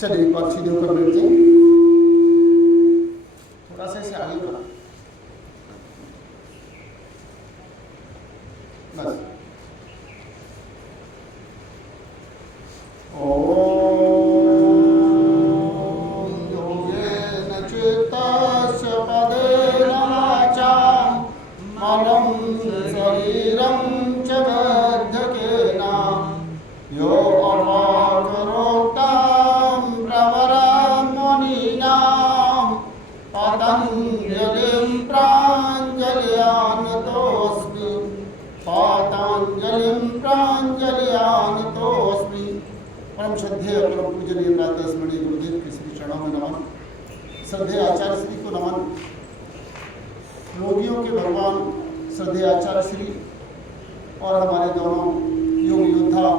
चलिए एक बार सीधे होकर बैठ जाए, थोड़ा सा इसे आगे करा बस। परम श्रद्धेय परम पूजनीय प्रातः स्मरणीय गुरुदेव के श्री चरणों में नमन। श्रद्धेय आचार्य श्री को नमन। रोगियों के भगवान श्रद्धेय आचार्य श्री और हमारे दोनों योग योद्धा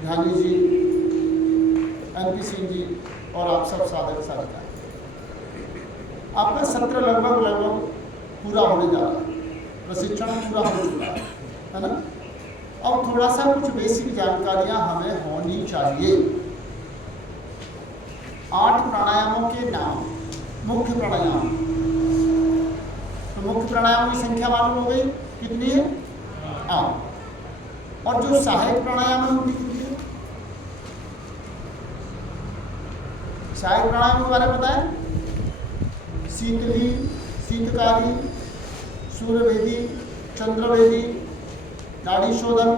ध्यानी जी, एनपी सिंह जी और आप सब साधक साधिका, आपका सत्र लगभग पूरा होने जा रहा है, प्रशिक्षण पूरा हो चुका है ना। अब थोड़ा सा कुछ बेसिक जानकारियां हमें होनी चाहिए। 8 प्राणायामों के नाम, मुख्य प्राणायाम, तो मुख्य प्राणायामों की संख्या मालूम हो गई कितनी है? 8। और जो सहायक प्राणायाम है उनकी कितनी है? सहायक प्राणायाम के बारे में पता है? शीतली, शीतकारी, सूर्यवेदी, चंद्रवेदी, नाड़ी शोधन,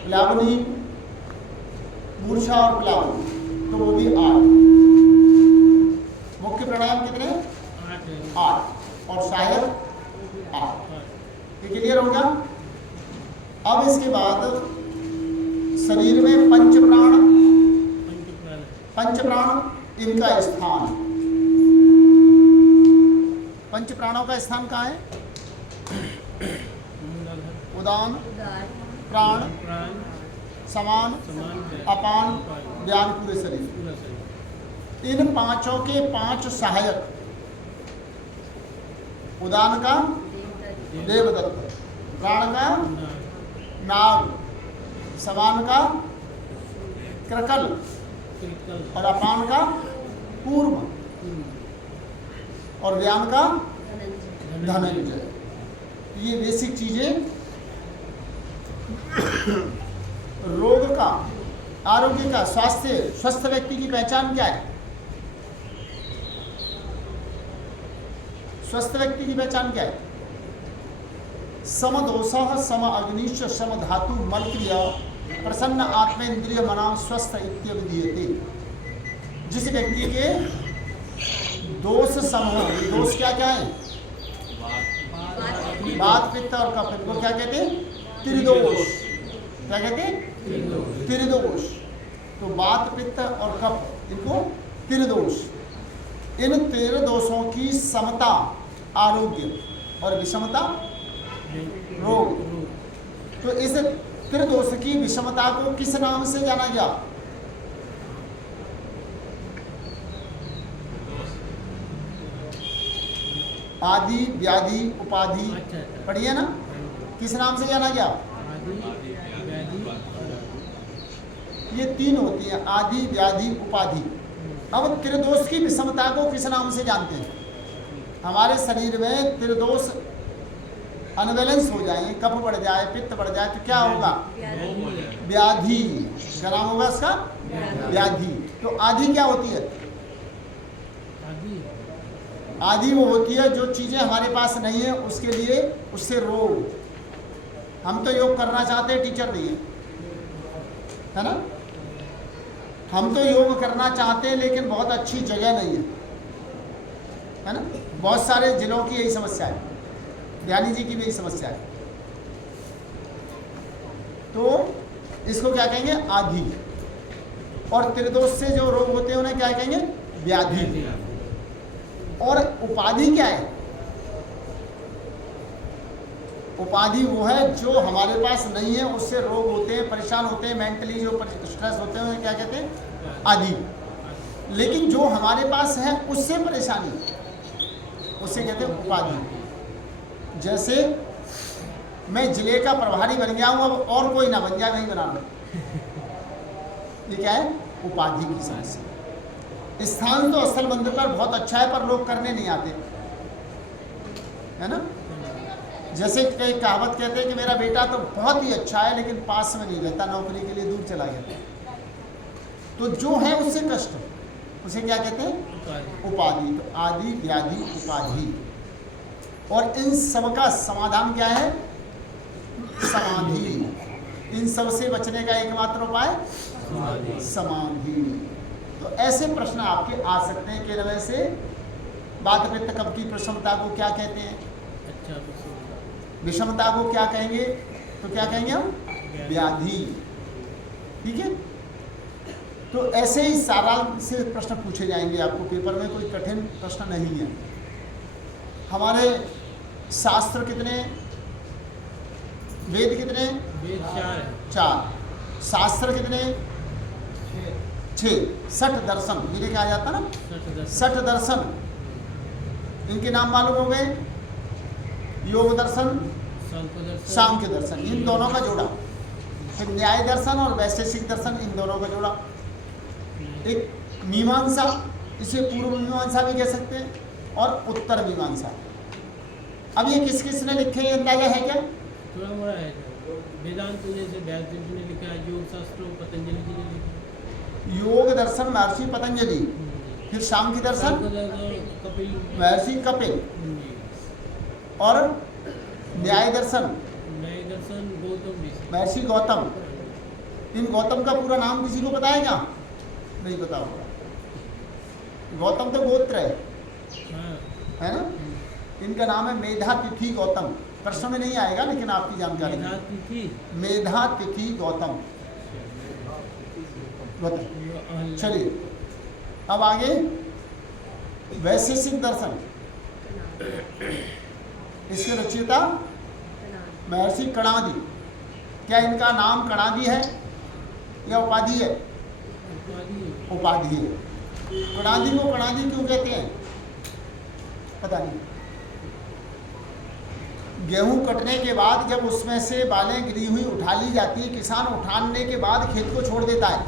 प्लावनी, मूर्छा और प्लावनी, तो वो भी 8। मुख्य प्राणायाम कितने? 8 और सहायक 8। ये क्लियर हो गया। अब इसके बाद शरीर में पंच प्राण इनका स्थान, पंच प्राणों का स्थान कहाँ है? उदान, प्राण, समान, अपान, व्यान, पूरे शरीर। इन पांचों के 5 सहायक, उदान का देवदत्त, प्राण का नाग, समान का क्रकल और अपान का कूर्म और व्यान का धनंजय। ये बेसिक चीजें रोग का, आरोग्य का, स्वस्थ व्यक्ति की पहचान क्या है? स्वस्थ व्यक्ति की पहचान क्या है? समदोषः सम अग्निश्च सम धातु मलक्रिया प्रसन्न आत्मेन्द्रिय मना स्वस्थ इत्यभिधीयते। जिस व्यक्ति के दोष सम हो, दोष क्या क्या है? वात, पित्त और कफ, इनको क्या कहते हैं? त्रिदोष। क्या कहते हैं? त्रिदोष। तो वात, पित्त और कफ, इनको त्रिदोष। इन त्रिदोषों की समता आरोग्य और विषमता रोग। तो इस त्रिदोष की विषमता को किस नाम से जाना गया? आदि, व्याधि, उपाधि, पढ़िए ना, किस नाम से जाना गया? ये 3 होती है, आदि, व्याधि, उपाधि। अब त्रिदोष की विषमता को किस नाम से जानते हैं? हमारे शरीर में त्रिदोष अनबैलेंस हो जाए, कफ बढ़ जाए, पित्त बढ़ जाए, तो क्या होगा? व्याधि। क्या नाम होगा इसका? व्याधि। तो आदि क्या होती है? आदि वो होती है जो चीज़ें हमारे पास नहीं है, उसके लिए, उससे रोग। हम तो योग करना चाहते हैं, टीचर नहीं है ना। हम तो योग करना चाहते हैं लेकिन बहुत अच्छी जगह नहीं है ना। बहुत सारे जिलों की यही समस्या है, ध्यानी जी की भी यही समस्या है। तो इसको क्या कहेंगे? आदि। और त्रिदोष से जो रोग होते हैं उन्हें क्या कहेंगे? व्याधि। और उपाधि क्या है? उपाधि वो है जो हमारे पास नहीं है, उससे रोग होते हैं, परेशान होते हैं, मेंटली जो स्ट्रेस होते हैं उन्हें क्या कहते हैं? आदि। लेकिन जो हमारे पास है उससे परेशानी, उसे कहते हैं उपाधि। जैसे मैं जिले का प्रभारी बन गया हूँ, अब और कोई ना बन जाए, नहीं बनाना, ये क्या है? उपाधि की समस्या। स्थान तो अस्थल मंदिर पर बहुत अच्छा है, पर लोग करने नहीं आते, है ना। जैसे कई कहावत कहते हैं कि मेरा बेटा तो बहुत ही अच्छा है लेकिन पास में नहीं रहता, नौकरी के लिए दूर चला गया। तो जो है उससे कष्ट, उसे क्या कहते हैं? उपाधि। तो आदि व्याधि उपाधि, और इन सब का समाधान क्या है? समाधि। इन सब से बचने का एकमात्र उपाय समाधि। तो ऐसे प्रश्न आपके आ सकते हैं कि वैसे वात पित्त कफ की प्रशमता को क्या कहते हैं? विषमता को क्या कहेंगे? तो क्या कहेंगे हम? व्याधि। ठीक है। तो ऐसे ही सारांश से प्रश्न पूछे जाएंगे आपको पेपर में, कोई कठिन प्रश्न नहीं है। हमारे शास्त्र कितने? वेद कितने? वेद 4 है। 4। शास्त्र कितने? 6। 60 दर्शन जिन्हें कहा जाता ना, 60 दर्शन। इनके नाम मालूम हो गए? योग दर्शन, सांख्य दर्शन, इन दोनों का जोड़ा। फिर न्याय दर्शन और वैशेषिक दर्शन, इन दोनों का जोड़ा। एक मीमांसा, इसे पूर्व मीमांसा भी कह सकते हैं, और उत्तर मीमांसा। अब ये किस किस ने लिखे हैं, अंदाजा है क्या? थोड़ा मोड़ा है। वेदांत जैसे व्यास जी ने लिखा है, योग शास्त्र पतंजलि जी ने लिखा। योग दर्शन महर्षि पतंजलि, फिर सांख्य दर्शन कपिल, महर्षि कपिल, और न्याय दर्शन गौतम, महर्षि गौतम। इन गौतम का पूरा नाम किसी को पता है क्या? नहीं पता होगा। गौतम तो गोत्र है ना। इनका नाम है मेधातिथि गौतम। प्रश्न में नहीं आएगा लेकिन आपकी जानकारी में। मेधातिथि गौतम। चलिए अब आगे वैशेषिक दर्शन। इसके रचयिता महर्षि कणादि। क्या इनका नाम कणादि है या उपाधि है? उपाधि है। कणादि को कणादि क्यों कहते हैं पता नहीं। गेहूं कटने के बाद जब उसमें से बालें गिरी हुई उठा ली जाती है, किसान उठाने के बाद खेत को छोड़ देता है,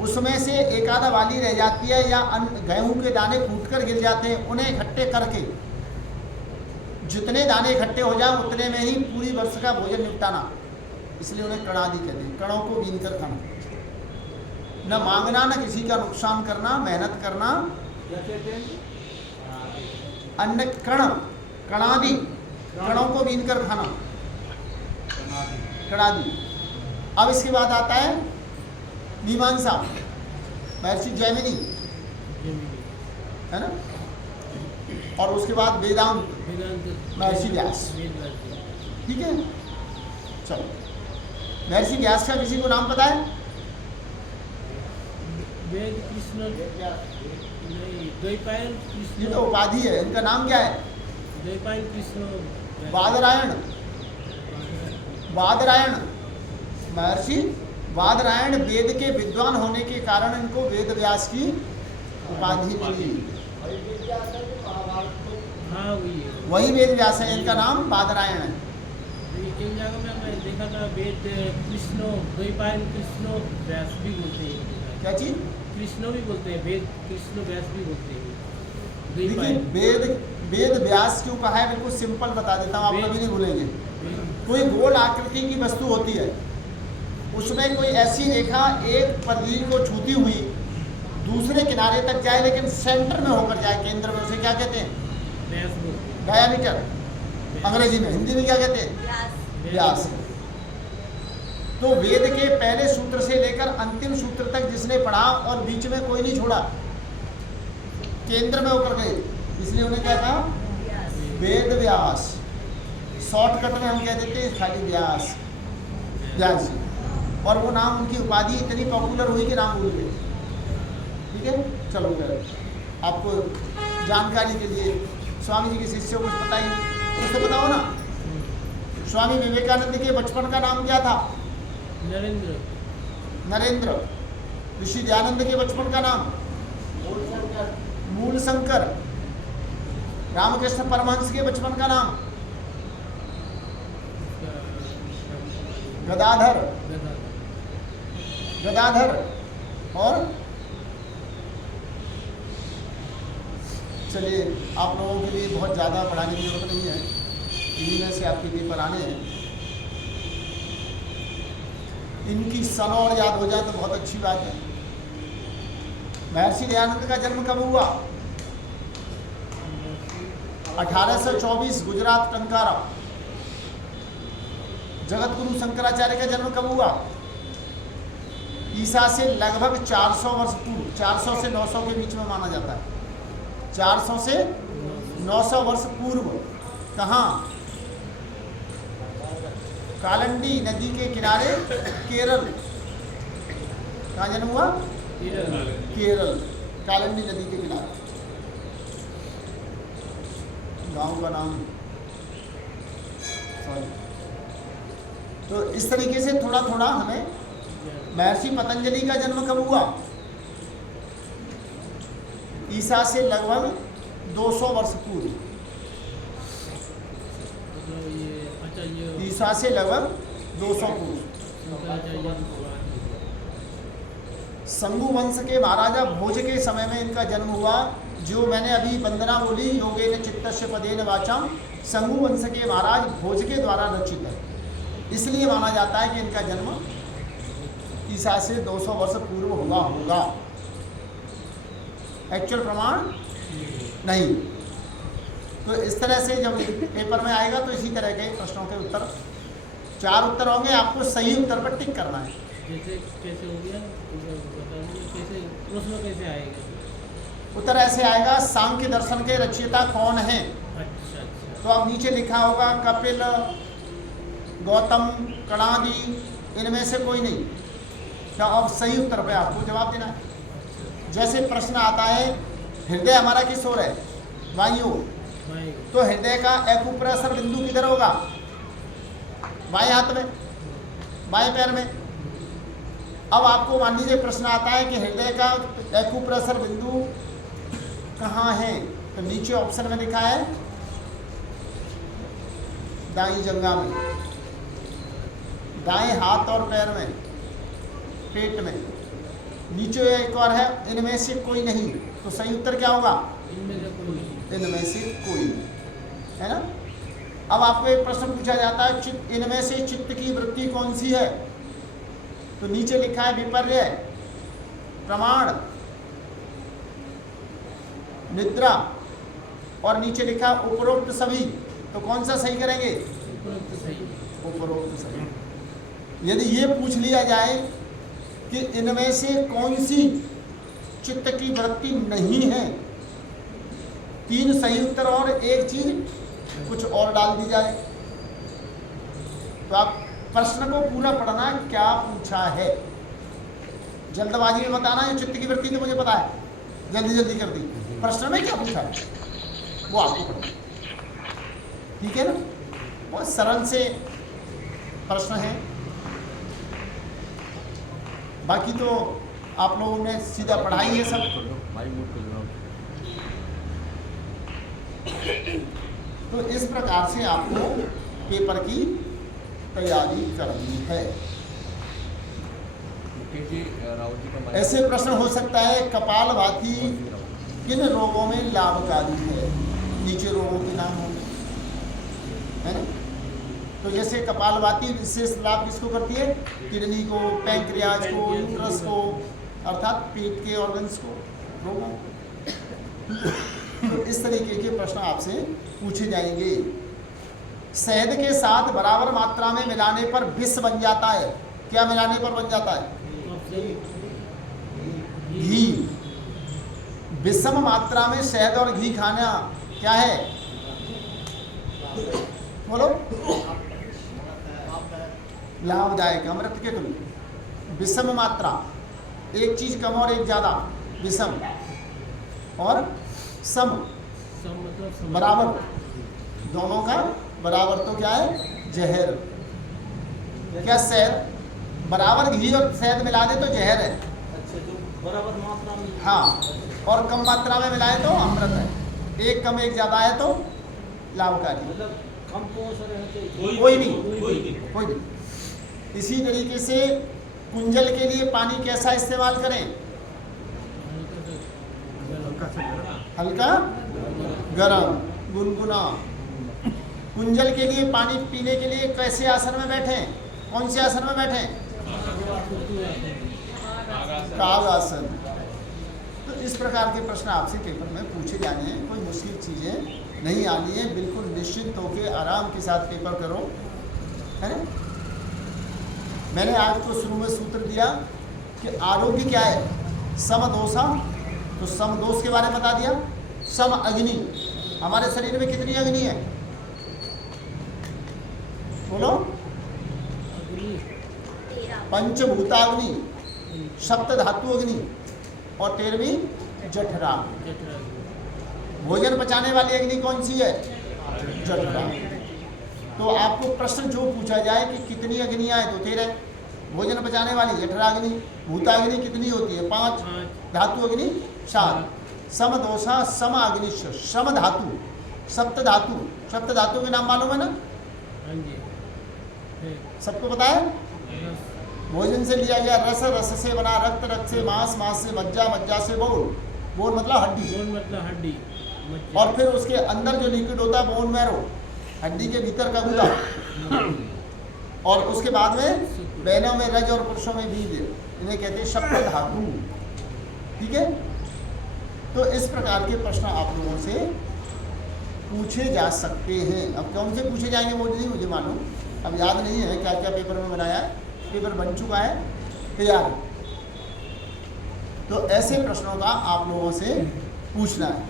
उसमें से एक आधा बाली रह जाती है या गेहूं के दाने फूटकर गिर जाते हैं, उन्हें इकट्ठे करके जितने दाने इकट्ठे हो जाए उतने में ही पूरी वर्ष का भोजन निपटाना, इसलिए उन्हें कणादि कहते हैं। कणों को बीन कर खाना, न मांगना न किसी का नुकसान करना, मेहनत करना। अन्न कण, कणादि, कणों को बीन कर खाना, कणादि। अब इसके बाद आता है मीमांसा, महर्षि जैमिनी, है ना। और उसके बाद वेदांत, महर्षि व्यास। ठीक है, चलो। महर्षि व्यास का किसी को नाम पता है? वेद कृष्ण नहीं, द्वैपायन कृष्ण। ये तो उपाधि है, इनका नाम क्या है? द्वैपायन कृष्ण बादरायण। बादरायण, महर्षि बादरायण वेद के विद्वान होने के कारण इनको वेद व्यास की उपाधि मिली। हाँ वही वेद व्यास है, इनका नाम बादरायण है। एक जगह में मैं देखा था, वेद कृष्ण द्वैपायन कृष्ण व्यास भी बोलते हैं। क्या चीज? कृष्ण भी बोलते हैं, वेद कृष्ण व्यास भी बोलते हैं। देखिए वेद व्यास क्यों कहा है, बिल्कुल सिंपल बता देता हूँ, आप कभी नहीं भूलेंगे। कोई गोल आकृति की वस्तु होती है, उसमें कोई ऐसी रेखा एक परिधि को छूती हुई दूसरे किनारे तक जाए लेकिन सेंटर में होकर जाए, केंद्र में, उसे क्या कहते हैं? डायामीटर। अंग्रेजी में, हिंदी में क्या कहते हैं? व्यास। तो वेद के पहले सूत्र से लेकर अंतिम सूत्र तक जिसने पढ़ा और बीच में कोई नहीं छोड़ा, केंद्र में होकर गए, इसलिए उन्हें क्या कहा? वेद व्यास। शॉर्टकट में हम कह देते हैं खाली व्यास, व्यास जी। और वो नाम, उनकी उपाधि इतनी पॉपुलर हुई कि नाम भूल गए। ठीक है, चलो आपको जानकारी के लिए स्वामी जी के शिष्य को कुछ पता ही नहीं, कुछ तो बताओ ना। स्वामी विवेकानंद के बचपन का नाम क्या था? नरेंद्र। नरेंद्र। ऋषि दयानंद के बचपन का नाम? मूल शंकर। रामकृष्ण परमहंस के बचपन का नाम? गदाधर। गदाधर और चलिए, आप लोगों के लिए बहुत ज़्यादा पढ़ाने की जरूरत नहीं है, इन्हीं में से आपके पेपर आने हैं। इनकी सन और याद हो जाए तो बहुत अच्छी बात है। महर्षि दयानंद का जन्म कब हुआ? 1824 गुजरात टंकारा। जगत गुरु शंकराचार्य का जन्म कब हुआ? ईसा से लगभग 400 वर्ष पूर्व, 400 से 900 के बीच में माना जाता है। 400 से 900 वर्ष पूर्व। कहाँ? कालंडी नदी के किनारे, केरल। कहाँ जन्म हुआ? केरल, कालंडी नदी के किनारे। गांव का नाम सॉरी। तो इस तरीके से थोड़ा थोड़ा हमें। महर्षि पतंजलि का जन्म कब हुआ? ईसा से लगभग 200 वर्ष पूर्व। ईसा से लगभग 200 पूर्व। शंभु वंश के महाराजा भोज के समय में इनका जन्म हुआ। जो मैंने अभी वंदना बोली, योगेन चित्तस्य पदेन वाचाम, शंभु वंश के महाराज भोज के द्वारा रचित है। इसलिए माना जाता है कि इनका जन्म ईसा से 200 वर्ष पूर्व हुआ होगा। एक्चुअल प्रमाण नहीं। तो इस तरह से जब पेपर में आएगा तो इसी तरह के प्रश्नों के उत्तर, 4 उत्तर होंगे, आपको सही उत्तर पर टिक करना है। जैसे कैसे हो गया, कैसे प्रश्न कैसे आएगा? उत्तर ऐसे आएगा, सांख्य दर्शन के रचयिता कौन है? अच्छा। तो अब नीचे लिखा होगा कपिल, गौतम, कणादि, इनमें से कोई नहीं। क्या अब सही उत्तर पे आपको जवाब देना है। जैसे प्रश्न आता है, हृदय हमारा किस ओर है? वायु। तो हृदय का एक्यूप्रेशर बिंदु किधर होगा? बाएं हाथ में, बाएं पैर में। अब आपको मान लीजिए प्रश्न आता है कि हृदय का एक्यूप्रेशर बिंदु कहाँ है? तो नीचे ऑप्शन में लिखा है दाई जंघा में, दाएं हाथ और पैर में, पेट में। नीचे एक और है, इनमें से कोई नहीं। तो सही उत्तर क्या होगा? इनमें से कोई नहीं। इनमें से कोई नहीं, है ना। अब आपको एक प्रश्न पूछा जाता है, चित्त, इनमें से चित्त की वृत्ति कौन सी है? तो नीचे लिखा है विपर्य, प्रमाण, निद्रा, और नीचे लिखा उपरोक्त सभी। तो कौन सा सही करेंगे? उपरोक्त सभी। यदि ये पूछ लिया जाए कि इनमें से कौन सी चित्त की वृत्ति नहीं है, 3 सही उत्तर और एक चीज कुछ और डाल दी जाए, तो आप प्रश्न को पूरा पढ़ना, क्या पूछा है। जल्दबाजी में बताना है चित्त की वृत्ति तो मुझे पता है, जल्दी जल्दी कर दी। प्रश्न में क्या पूछा है वो आपको पढ़ना, ठीक है ना। बहुत सरल से प्रश्न है। बाकी तो आप लोगों ने सीधा पढ़ाई है सब। तो इस प्रकार से आपको पेपर की तैयारी करनी है। ऐसे प्रश्न हो सकता है, कपालभाति किन रोगों में लाभकारी है? नीचे रोगों के नाम होंगे, है ना। तो जैसे कपालभाति विशेष लाभ किसको करती है? किडनी को, पैंक्रियाज को, यूट्रस को, अर्थात पेट के ऑर्गन्स को, रोगों को। तो इस तरीके के प्रश्न आपसे पूछे जाएंगे। शहद के साथ बराबर मात्रा में मिलाने पर विष बन जाता है। क्या मिलाने पर बन जाता है? घी। विषम मात्रा में शहद और घी खाना क्या है? बोलो। लाभदायक, अमृत के तुल्य। विषम मात्रा, एक चीज कम और एक ज्यादा, विषम। और सम मतलब बराबर, दोनों का बराबर तो क्या है? जहर। क्या शहद बराबर घी और शहद मिला दे तो जहर है। अच्छा, जो बराबर मात्रा में। हाँ, और कम मात्रा में मिलाए तो अमृत है। एक कम एक ज्यादा है तो लाभकारी। मतलब कम कौन सा रहते? कोई नहीं। इसी तरीके से कुंजल के लिए पानी कैसा इस्तेमाल करें? हल्का गरम, गुनगुना। कुंजल के लिए पानी पीने के लिए कैसे आसन में बैठे? कौन से आसन में बैठे? काग आसन। तो इस प्रकार के प्रश्न आपसे पेपर में पूछे जाने हैं, कोई मुश्किल चीज़ें नहीं आनी है, बिल्कुल निश्चिंत होकर आराम के साथ पेपर करो, है ना? मैंने आपको शुरू में सूत्र दिया कि आरोग्य क्या है? समदोषा, तो समदोष के बारे में बता दिया। सम अग्नि, हमारे शरीर में कितनी अग्नि है? बोलो। पंचभूताग्नि, सप्त धातु अग्नि और 13वीं जठरा। भोजन पचाने वाली अग्नि कौन सी है? जठरा। तो आपको प्रश्न जो पूछा जाए कि कितनी अग्नियां हैं, तो 13। भोजन पचाने वाली जठराग्नि। भूताग्नि कितनी होती है? 5। धातु अग्नि 7। समदोषा सम अग्नि सम धातु सप्त धातु। सप्त धातु के नाम मालूम है ना? सबको पता है? भोजन से लिया गया रस, रस से बना रक्त, रक्त से मांस, मांस से मज्जा, मज्जा से बोन, बोन मतलब हड्डी, बोन मतलब हड्डी, और फिर उसके अंदर जो लिक्विड होता है बोन मैरो, हड्डी के भीतर का गुदा, और उसके बाद में बहनों में रज और पुरुषों में बीज, इन्हें कहते हैं सप्त धातु। ठीक है? तो इस प्रकार के प्रश्न आप लोगों से पूछे जा सकते हैं। अब कौन से पूछे जाएंगे वो नहीं मुझे मालूम, अब याद नहीं है क्या क्या पेपर में बनाया है। पेपर बन चुका है, तैयार। तो ऐसे प्रश्नों का आप लोगों से पूछना है।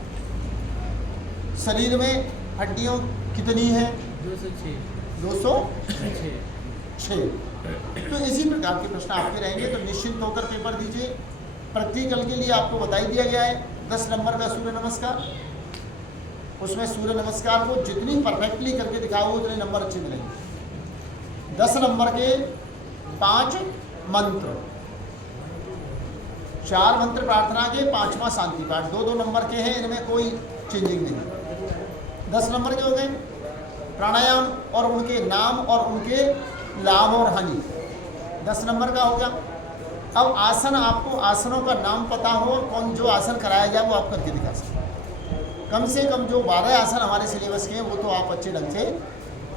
शरीर में हड्डियों कितनी है? 206। तो इसी प्रकार के प्रश्न आपके रहेंगे, तो निश्चिंत होकर पेपर दीजिए। प्रैक्टिकल के लिए आपको बता ही दिया गया है 10 नंबर का सूर्य नमस्कार। उसमें सूर्य नमस्कार को जितनी परफेक्टली करके दिखाओ उतने नंबर अच्छे मिलेंगे। 10 नंबर के 5 मंत्र, 4 मंत्र प्रार्थना के, 5वां शांति पाठ, 2-2 नंबर के हैं, इनमें कोई चेंजिंग नहीं। 10 नंबर के हो गए। प्राणायाम और उनके नाम और उनके लाभ और हानि 10 नंबर का हो गया। अब आसन, आपको आसनों का नाम पता हो और कौन जो आसन कराया जाए वो आप करके दिखा सकते। कम से कम जो 12 आसन हमारे सिलेबस के हैं वो तो आप अच्छे ढंग से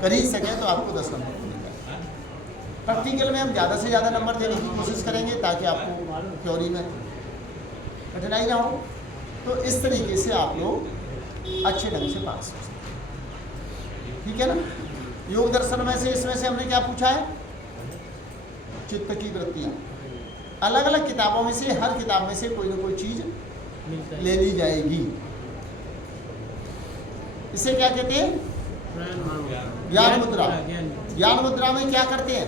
कर ही सकें, तो आपको 10 नंबर मिलेगा। प्रैक्टिकल में हम ज़्यादा से ज़्यादा नंबर देने की कोशिश करेंगे ताकि आपको थ्योरी में कठिनाई ना हो। तो इस तरीके से आप लोग अच्छे ढंग से पास हो सकते। ठीक है ना? योग दर्शन में से इसमें से हमने क्या पूछा है? चित्त की वृत्तियाँ। अलग अलग किताबों में से, हर किताब में से कोई ना कोई चीज ले ली जाएगी। इसे क्या कहते हैं? ज्ञान मुद्रा। ज्ञान मुद्रा में क्या करते हैं?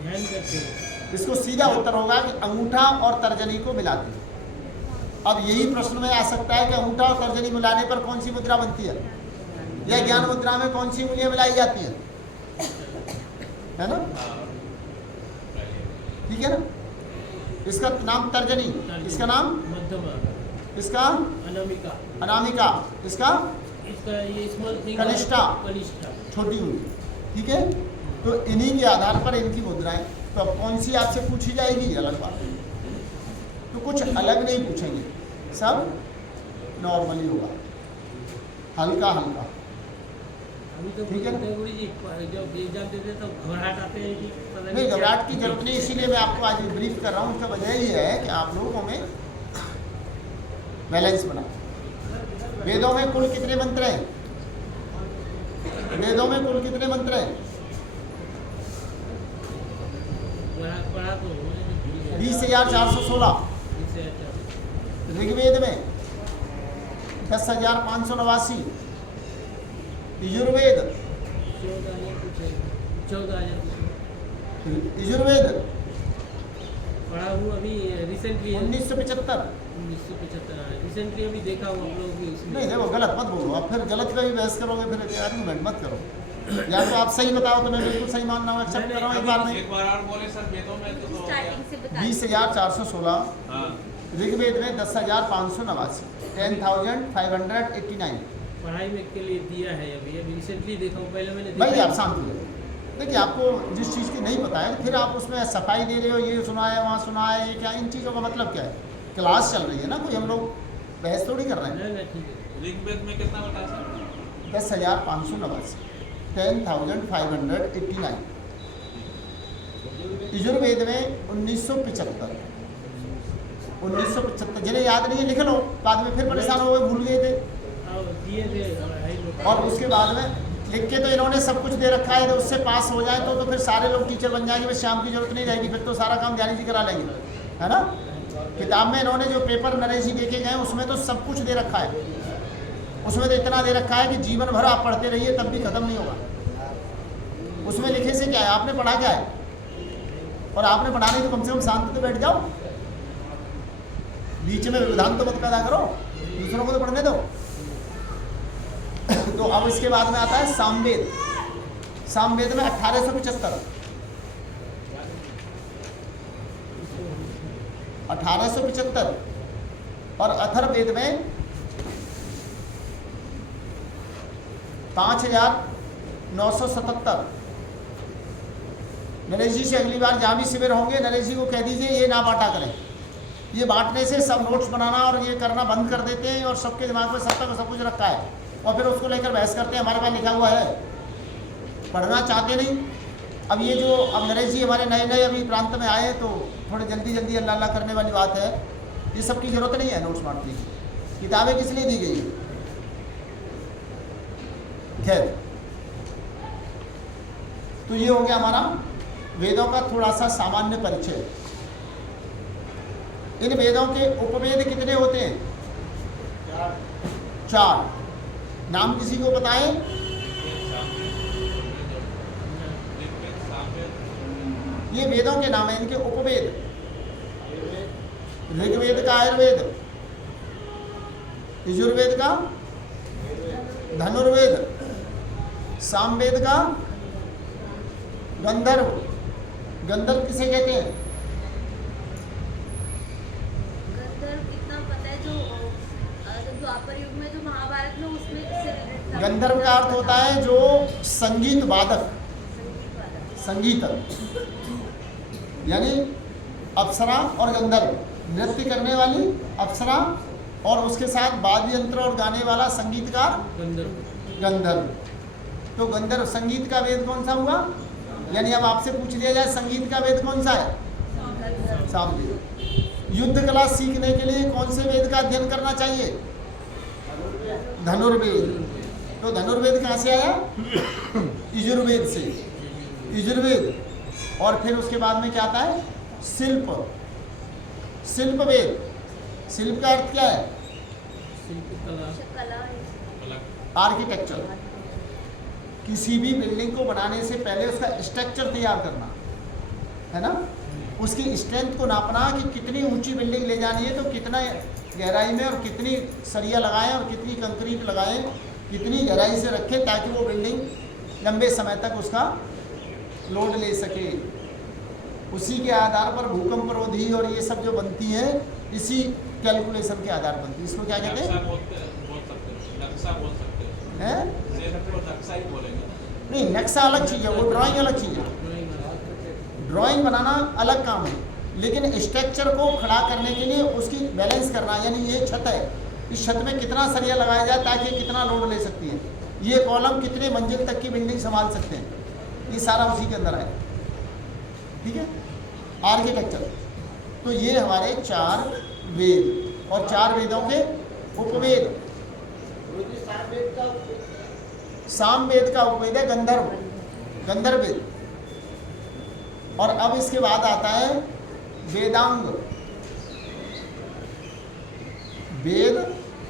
ध्यान करते हैं। इसको सीधा उत्तर होगा कि अंगूठा और तर्जनी को मिलाते हैं। अब यही प्रश्न में आ सकता है कि अंगूठा और तर्जनी मिलाने पर कौन सी मुद्रा बनती है, या ज्ञान मुद्रा में कौन सी उंगलियां मिलाई जाती हैं, है ना? ठीक है ना? इसका नाम तर्जनी, इसका नाम मध्यमा, इसका अनामिका, अनामिका, इसका ये स्मॉल फिंगर, कनिष्ठा, कनिष्ठा, छोटी उंगली। ठीक है? तो इन्हीं के आधार पर इनकी मुद्राएं, तो अब कौन सी आपसे पूछी जाएगी अलग बात है। तो कुछ अलग नहीं पूछेंगे, सब नॉर्मली होगा, हल्का हल्का। अभी तो ठीक है ना? गुरु जी जब एग्जाम देते तो घबराहट आते हैं कि पता नहीं, क्या- घबराहट की जरूरत नहीं, इसीलिए मैं आपको आज ब्रीफ कर रहा हूँ। उसका वजह ये है कि आप लोगों में बैलेंस बना। वेदों में कुल कितने मंत्र हैं? वेदों में कुल कितने मंत्र हैं? पढ़ा तो 20,416। ऋग्वेद में 10,589। यजुर्वेद 14,000 यजुर्वेद पढ़ा हूँ अभी रिसेंटली 1975। 1975 रिसेंटली अभी देखा हूँ आप लोगों की इसमें। नहीं देखो, गलत मत बोलो, अब फिर गलत पे भी बहस करोगे, फिर आर्गूमेंट मत करो। या तो आप सही बताओ तो मैं बिल्कुल सही मान रहा हूँ, एक्सेप्ट कर रहा हूँ। एक बार में एक बार और बोले सर, वेदों में तो स्टार्टिंग से बता 20,416। हाँ, ऋग्वेद में 10,589, 10,589। पढ़ाई में के लिए दिया है अभी रिसेंटली देखा हूँ, पहले मैंने भाई देखा आप शांत हो जाओ, देखिए आपको जिस चीज़ की नहीं पता है फिर आप उसमें सफाई दे रहे हो, ये सुना है वहाँ सुना है, ये क्या, इन चीज़ों का मतलब क्या है? क्लास चल रही है ना, कोई हम लोग बहस थोड़ी कर रहे हैं। नहीं नहीं ठीक है। ऋग्वेद में कितना बताया सर? 10,589 10,589। यजुर्वेद में 1975 जिन्हें याद नहीं है लिख लो, बाद में फिर परेशान हो गए, भूल गए थे। अब दिए थे हमारे लोग। और उसके बाद में लिख के तो इन्होंने सब कुछ दे रखा है, तो उससे पास हो जाए तो फिर सारे लोग टीचर बन जाएंगे, फिर शाम की जरूरत नहीं रहेगी, फिर तो सारा काम ध्यान जी करा लेंगे, है ना। किताब में इन्होंने जो पेपर नरेश जी देखे गए उसमें तो सब कुछ दे रखा है, उसमें तो इतना दे रखा है कि जीवन भर आप पढ़ते रहिए तब भी खत्म नहीं होगा। उसमें लिखे से क्या है, आपने पढ़ा क्या है, और आपने पढ़ा नहीं तो कम से कम शांत तो बैठ जाओ, बीच में विधान तो मत पैदा करो, दूसरों को तो पढ़ने दो। तो अब इसके बाद में आता है सामवेद। सामवेद में 1875 और अथर्ववेद में 5,977। नरेश जी से अगली बार जहाँ भी शिविर होंगे नरेश जी को कह दीजिए ये ना बांटा करें, ये बांटने से सब नोट्स बनाना और ये करना बंद कर देते हैं और सबके दिमाग में सब कुछ रखा है और फिर उसको लेकर बहस करते हैं, हमारे पास लिखा हुआ है, पढ़ना चाहते नहीं। अब ये जो अब नरेश जी हमारे नए नए अभी प्रांत में आए तो थोड़े जल्दी जल्दी अल्लाह अल्लाह करने वाली बात है, ये सब की ज़रूरत नहीं है नोट्स बांटने की, किताबें किस लिए दी गई है। खैर, तो ये हो गया हमारा वेदों का थोड़ा सा सामान्य परिचय। इन वेदों के उपवेद कितने होते हैं? 4। नाम किसी को बताएं? ये वेदों के नाम हैं, इनके उपवेद। ऋग्वेद का आयुर्वेद, यजुर्वेद का धनुर्वेद, सामवेद का गंधर्व। गंधर्व किसे कहते हैं? द्वापर युग में जो महाभारत में उसमें इससे related था। गंधर्व का अर्थ होता है जो संगीत वादक, संगीत यानी अप्सरा और गंधर्व, नृत्य करने वाली अप्सरा और उसके साथ वाद्य यंत्र और गाने वाला संगीतकार गंधर्व। तो गंधर्व संगीत का वेद कौन सा हुआ? यानी अब आपसे पूछ लिया जाए संगीत का वेद कौन सा है? सामवेद। युद्ध कला सीखने के लिए कौन से वेद का अध्ययन करना चाहिए? धनुर्वेद। तो धनुर्वेद कहाँ से आया? यजुर्वेद से। यजुर्वेद। और फिर उसके बाद में क्या आता है? शिल्प। शिल्प वेद। शिल्प का अर्थ क्या है? आर्किटेक्चर। किसी भी बिल्डिंग को बनाने से पहले उसका स्ट्रक्चर तैयार करना, है ना, उसकी स्ट्रेंथ को नापना कि कितनी ऊंची बिल्डिंग ले जानी है तो कितना गहराई में और कितनी सरिया लगाएं और कितनी कंक्रीट लगाएं, कितनी गहराई से रखें ताकि वो बिल्डिंग लंबे समय तक उसका लोड ले सके। उसी के आधार पर भूकंप रोधी और ये सब जो बनती है इसी कैलकुलेशन के आधार पर बनती है। इसको क्या कहते हैं? नक्शा ही बोलेंगे। नहीं, नक्शा अलग चीज़ है, वो ड्राइंग अलग चीज़ है। ड्राइंग बनाना अलग काम है, लेकिन स्ट्रक्चर को खड़ा करने के लिए उसकी बैलेंस करना, यानी ये छत है, इस छत में कितना सरिया लगाया जाए ताकि कितना लोड ले सकती है, ये कॉलम कितने मंजिल तक की बिल्डिंग संभाल सकते हैं, ये सारा उसी के अंदर है। ठीक है, आर्किटेक्चर। तो ये हमारे 4 वेद और 4 वेदों के उपवेद। सामवेद का उपवेद है गंधर्व, गंधर्व वेद। और अब इसके बाद आता है वेदांग। वेद,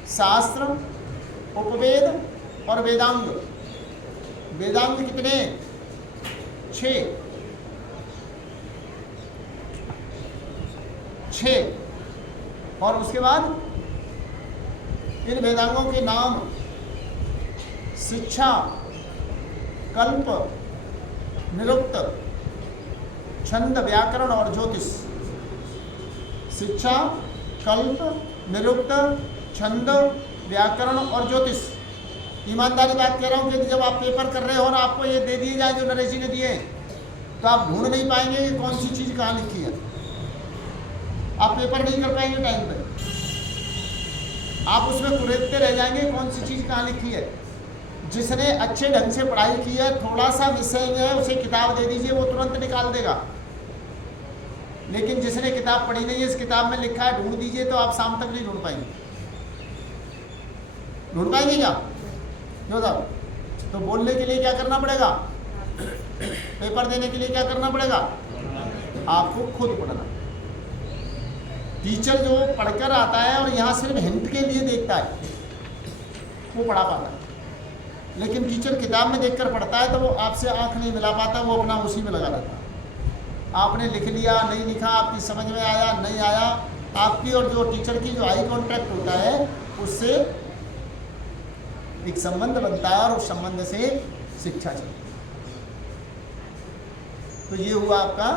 शास्त्र, उपवेद और वेदांग। वेदांग कितने? 6। और उसके बाद इन वेदांगों के नाम शिक्षा, कल्प, निरुक्त, छंद, व्याकरण और ज्योतिष। शिक्षा, कल्प, निरुक्त, छंद, व्याकरण और ज्योतिष। ईमानदारी बात कह रहा हूँ कि जब आप पेपर कर रहे हो और आपको ये दे दिए जाए जो नरेश जी ने दिए, तो आप ढूंढ नहीं पाएंगे कि कौन सी चीज़ कहाँ लिखी है। आप पेपर नहीं कर पाएंगे टाइम पे, आप उसमें कुरेदते रह जाएंगे कौन सी चीज़ कहाँ लिखी है। जिसने अच्छे ढंग से पढ़ाई की है, थोड़ा सा विषय है, उसे किताब दे दीजिए, वो तुरंत निकाल देगा। लेकिन जिसने किताब पढ़ी नहीं है, इस किताब में लिखा है ढूंढ दीजिए, तो आप शाम तक नहीं ढूंढ पाएंगे। ढूंढ पाएंगे क्या? क्यों साहब? तो बोलने के लिए क्या करना पड़ेगा? पेपर देने के लिए क्या करना पड़ेगा? आपको खुद पढ़ना। टीचर जो पढ़कर आता है और यहाँ सिर्फ हिंट के लिए देखता है, वो पढ़ा पाता है। लेकिन टीचर किताब में देखकर पढ़ता है तो वो आपसे आंख नहीं मिला पाता, वो अपना उसी में लगा रहता है। आपने लिख लिया, नहीं लिखा, आपकी समझ में आया, नहीं आया, आपकी और जो टीचर की जो आई कॉन्टैक्ट होता है उससे एक संबंध बनता है और उस संबंध से शिक्षा चलती है। तो ये हुआ आपका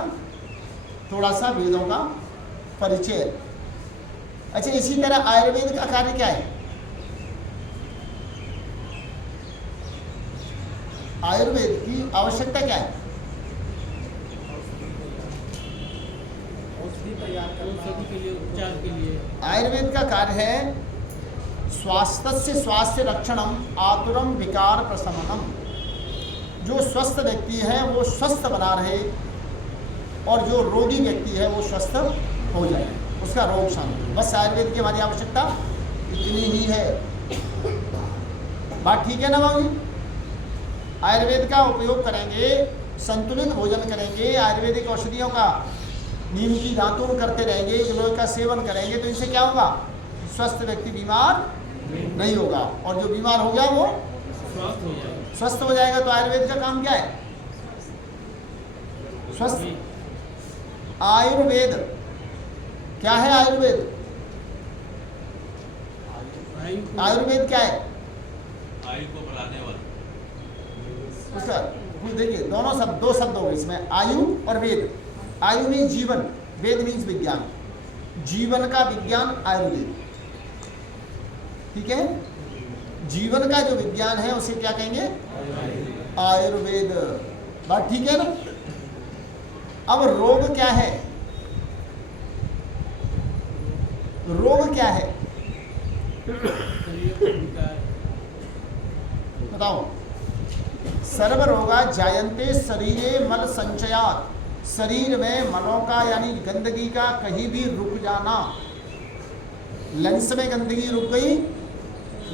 थोड़ा सा वेदों का परिचय। अच्छा, इसी तरह आयुर्वेद का कार्य क्या है? आयुर्वेद की आवश्यकता क्या है? औषधि के लिए, उपचार के लिए। आयुर्वेद का कार्य है स्वास्थ्य से स्वास्थ्य रक्षणम आतुरम विकार प्रशमनम। जो स्वस्थ व्यक्ति है वो स्वस्थ बना रहे और जो रोगी व्यक्ति है वो स्वस्थ हो जाए, उसका रोग शांत हो। बस आयुर्वेद की हमारी आवश्यकता इतनी ही है। बात ठीक है ना बाबू? आयुर्वेद का उपयोग करेंगे, संतुलित भोजन करेंगे, आयुर्वेदिक औषधियों का नीम की दातुन करते रहेंगे, गिलोय का सेवन करेंगे, तो इनसे क्या होगा? स्वस्थ व्यक्ति बीमार नहीं होगा और जो बीमार हो गया वो स्वस्थ हो जाएगा। तो आयुर्वेद का काम क्या है? स्वस्थ। आयुर्वेद क्या है? आयुर्वेद आयुर्वेद क्या है? आयु को बढ़ाने वाला। उसका देखिए, दोनों शब्द, दो शब्द हो गए इसमें, आयु और वेद। आयु मीन्स जीवन, वेद मीन्स विज्ञान। जीवन का विज्ञान आयुर्वेद, ठीक है? जीवन का जो विज्ञान है उसे क्या कहेंगे? आयुर्वेद। बात ठीक है ना? अब रोग क्या है? रोग क्या है बताओ? सर्व रोगा जायन्ते शरीरे मल संचयात। शरीर में मलों का यानी गंदगी का कहीं भी रुक जाना। लंग्स में गंदगी रुक गई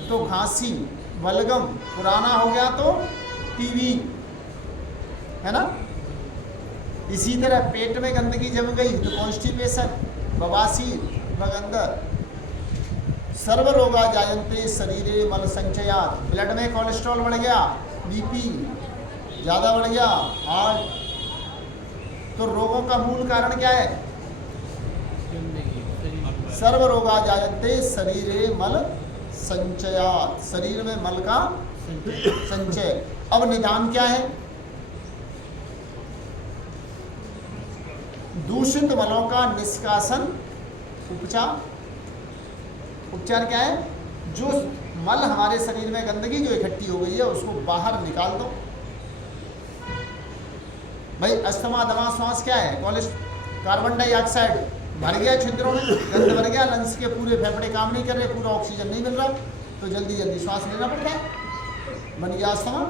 तो खांसी, बलगम, पुराना हो गया तो टीबी, है ना? इसी तरह पेट में गंदगी जम गई तो कॉन्स्टिपेशन, बवासीर, बगंदर। सर्व रोगा जायन्ते शरीरे मल संचयात। ब्लड में कोलेस्ट्रॉल बढ़ गया, बीपी ज़्यादा बढ़ गया, हार्ट। तो रोगों का मूल कारण क्या है? सर्व रोगा जायन्ते शरीरे मल संचयात। शरीर में मल का संचय। अब निदान क्या है? दूषित मलों का निष्कासन, उपचार। उपचार क्या है? जो मल हमारे शरीर में गंदगी जो इकट्ठी हो गई है उसको बाहर निकाल दो। भाई अस्थमा, दमा, श्वास क्या है? कार्बन डाइऑक्साइड भर गया छिद्रों में, गंद भर गया, लंग्स के पूरे फेफड़े काम नहीं कर रहे, पूरा ऑक्सीजन नहीं मिल रहा, तो जल्दी जल्दी श्वास लेना पड़ता है, बन गया अस्थमा,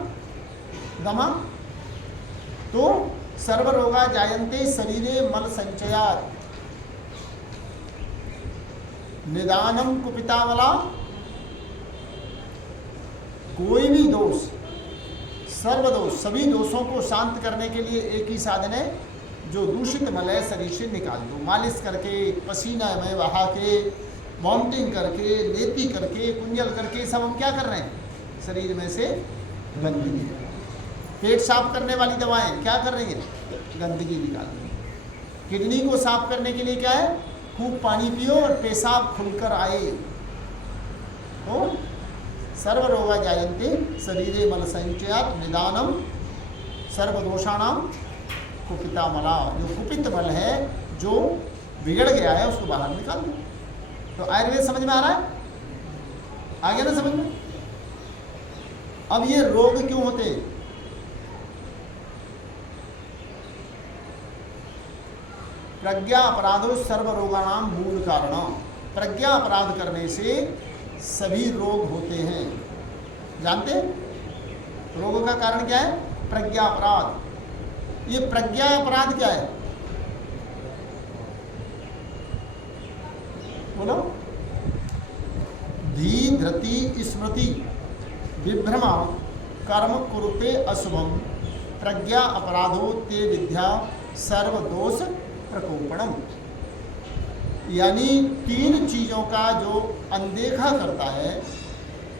दमा। तो सर्व रोगा जायन्ते शरीरे मल संचयात। निदानम कुपितामला। कोई भी दोष, सर्व दोष, सभी दोषों को शांत करने के लिए एक ही साधन है, जो दूषित मल है शरीर से निकाल दो। मालिश करके, पसीना में बहा के, वॉमिटिंग करके, लेती करके, कुंजल करके, सब हम क्या कर रहे हैं? शरीर में से गंदगी। पेट साफ करने वाली दवाएं क्या कर रही हैं? गंदगी निकाल रही हैं। किडनी को साफ करने के लिए क्या है? खूब पानी पियो और पेशाब खुलकर आए। तो सर्व रोगा जायन्ते शरीरे मल संचयात निदानम सर्वदोषाणाम कुपितामला। जो कुपित मल है, जो बिगड़ गया है, उसको बाहर निकाल दो। तो आयुर्वेद समझ में आ रहा है? आ गया ना समझ में? अब ये रोग क्यों होते हैं? प्रज्ञा अपराधो सर्व रोगाणाम मूल कारण। प्रज्ञा अपराध करने से सभी रोग होते हैं। जानते हैं? रोगों का कारण क्या है? प्रज्ञा अपराध। ये प्रज्ञा अपराध क्या है? बोलो। धी धृति स्मृति विभ्रमा कर्म कुरुते अशुभम प्रज्ञा अपराधो ते विद्या सर्वदोष प्रकोपणम। यानी 3 चीज़ों का जो अनदेखा करता है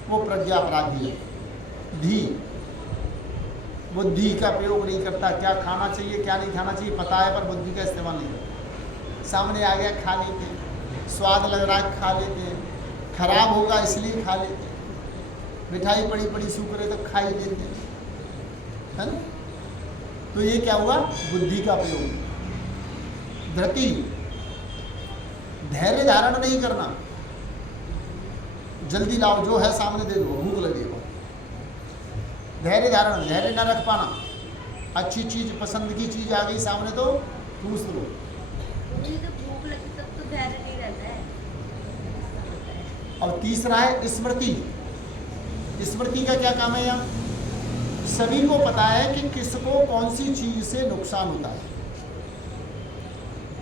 वो प्रज्ञा अपराधी है। धी, बुद्धि का प्रयोग नहीं करता, क्या खाना चाहिए क्या नहीं खाना चाहिए पता है पर बुद्धि का इस्तेमाल नहीं करता। सामने आ गया खा लेते हैं, स्वाद लग रहा है खा लेते हैं, खराब होगा इसलिए खा लेते हैं, मिठाई पड़ी पड़ी सूख रहे तो खा ही लेते हैं, है ना? तो ये क्या हुआ? बुद्धि का प्रयोग। धृति, धैर्य धारण नहीं करना, जल्दी लाओ जो है सामने दे दो, भूख लगी हो। धैर्य धारण, धैर्य न रख पाना, अच्छी चीज पसंद की चीज आ गई सामने तो ठूस दो। मुझे तो भूख लगी तब तो धैर्य नहीं रहता है। और तीसरा है स्मृति। स्मृति का क्या काम है? यहाँ सभी को पता है कि किसको कौन सी चीज से नुकसान होता है।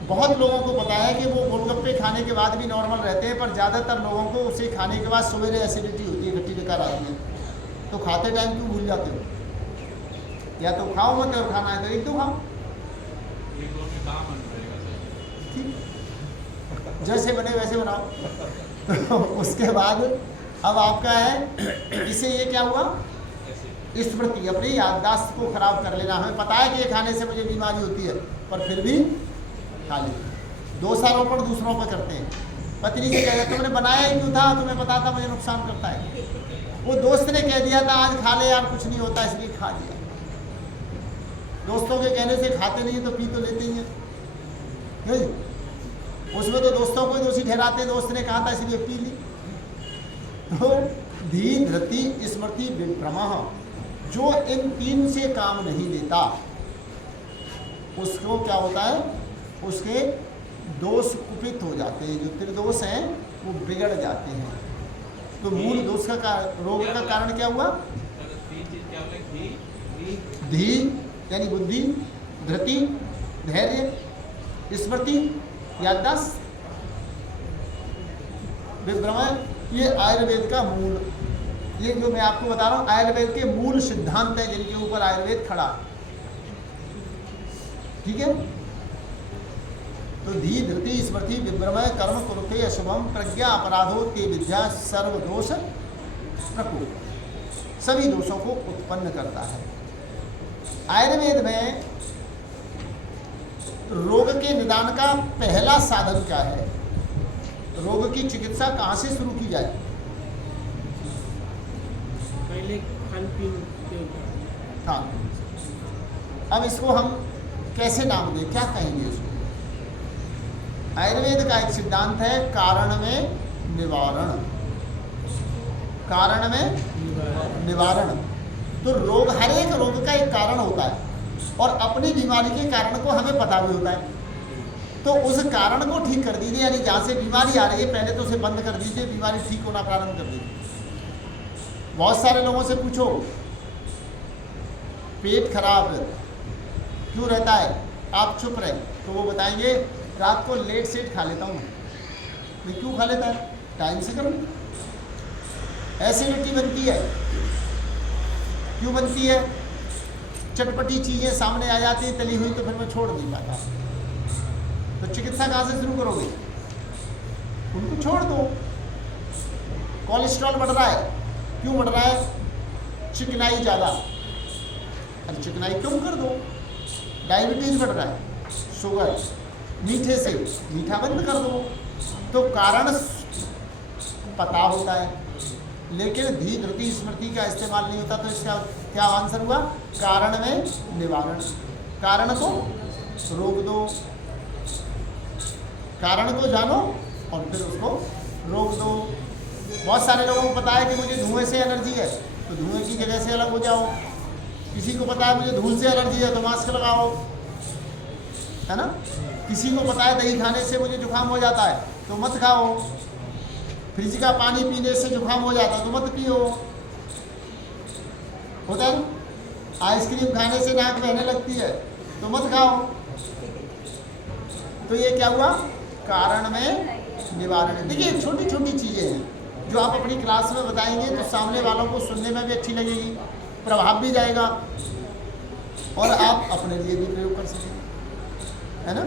बहुत लोगों को पता है कि वो गोलगप्पे खाने के बाद भी नॉर्मल रहते हैं, पर ज़्यादातर लोगों को उसे खाने के बाद सवेरे एसिडिटी होती है, खट्टी बेकार आती है। तो खाते टाइम क्यों भूल जाते हो? या तो खाओ मत, और खाना है तो एक दो खाओ, एक दो में कहाँ मन रहेगा सर? ठीक, जैसे बने वैसे बनाओ। तो उसके बाद अब आपका है, इससे ये क्या हुआ? ऐसे स्मृति, अपनी याददाश्त को खराब कर लेना। हमें पता है कि ये खाने से मुझे बीमारी होती है, पर फिर भी खा लेते। दोषारोपण दूसरों पर करते हैं। पत्नी से कहते तुमने बनाया ही क्यों था, तुम्हें पता था मुझे नुकसान करता है। वो दोस्त ने कह दिया था आज खा ले यार, कुछ नहीं होता, इसलिए खा लिया। दोस्तों के कहने से खाते नहीं तो पी तो लेते ही हैं। उसमें तो दोस्तों को दोषी ठहराते, दोस्त ने कहा था इसलिए पी ली। तो धी धृति स्मृति विभ्रमा, जो इन 3 से काम नहीं लेता उसको क्या होता है? उसके दोष कुपित हो जाते हैं, जो त्रिदोष हैं वो बिगड़ जाते हैं। तो मूल दोष का रोग का कारण क्या हुआ? सर 3 चीज क्या बोले? धी, धी यानी बुद्धि, धृति धैर्य, स्मृति याददाश्त, विभ्रमा। ये आयुर्वेद का मूल, ये जो मैं आपको बता रहा हूँ आयुर्वेद के मूल सिद्धांत हैं जिनके ऊपर आयुर्वेद खड़ा। ठीक है? तो धी धृति स्मृति विभ्रमय कर्म कुरुते अशुभम प्रज्ञा अपराधो ते विद्या सर्वदोष प्रकोप, सभी दोषों को उत्पन्न करता है। आयुर्वेद में रोग के निदान का पहला साधन क्या है? रोग की चिकित्सा कहाँ से शुरू की जाए? पहले खान पीन के ऊपर। हाँ, अब इसको हम कैसे नाम दें, क्या कहेंगे इसको? आयुर्वेद का एक सिद्धांत है कारण में निवारण, कारण में निवारण। तो रोग, हर एक रोग का एक कारण होता है और अपनी बीमारी के कारण को हमें पता भी होता है। तो उस कारण को ठीक कर दीजिए, यानी जहाँ से बीमारी आ रही है पहले तो उसे बंद कर दीजिए, बीमारी ठीक होना प्रारंभ कर दीजिए। बहुत सारे लोगों से पूछो पेट खराब क्यों रहता है, आप चुप रहे, तो वो बताएंगे रात को लेट सेट खा लेता हूँ। मैं क्यों खा लेता है? टाइम से करो। एसिडिटी बनती है, क्यों बनती है? चटपटी चीज़ें सामने आ जाती हैं तली हुई, तो फिर मैं छोड़ नहीं पाता। तो चिकित्सा कहाँ से शुरू करोगे? उनको छोड़ दो। कोलेस्ट्रॉल बढ़ रहा है, क्यों बढ़ रहा है? चिकनाई ज़्यादा, अरे चिकनाई कम कर दो। डायबिटीज बढ़ रहा है, शुगर, मीठे से मीठा बंद कर दो। तो कारण पता होता है, लेकिन धी धृति स्मृति का इस्तेमाल नहीं होता। तो इसका क्या आंसर हुआ? कारण में निवारण। कारण को रोक दो, कारण को जानो और फिर उसको रोक दो। बहुत सारे लोगों को पता है कि मुझे धुएं से एलर्जी है, तो धुएं की जगह से अलग हो जाओ। किसी को पता है मुझे धूल से एलर्जी है तो मास्क लगाओ, है ना। किसी को पता है दही खाने से मुझे जुकाम हो जाता है तो मत खाओ। फ्रिज का पानी पीने से जुकाम हो जाता है तो मत पियो, होता है ना। आइसक्रीम खाने से नाक बहने लगती है तो मत खाओ। तो ये क्या हुआ, कारण में निवारण। देखिए छोटी छोटी चीज़ें हैं जो आप अपनी क्लास में बताएंगे तो सामने वालों को सुनने में भी अच्छी लगेगी, प्रभाव भी जाएगा और आप अपने लिए भी प्रयोग कर सकेंगे, है ना।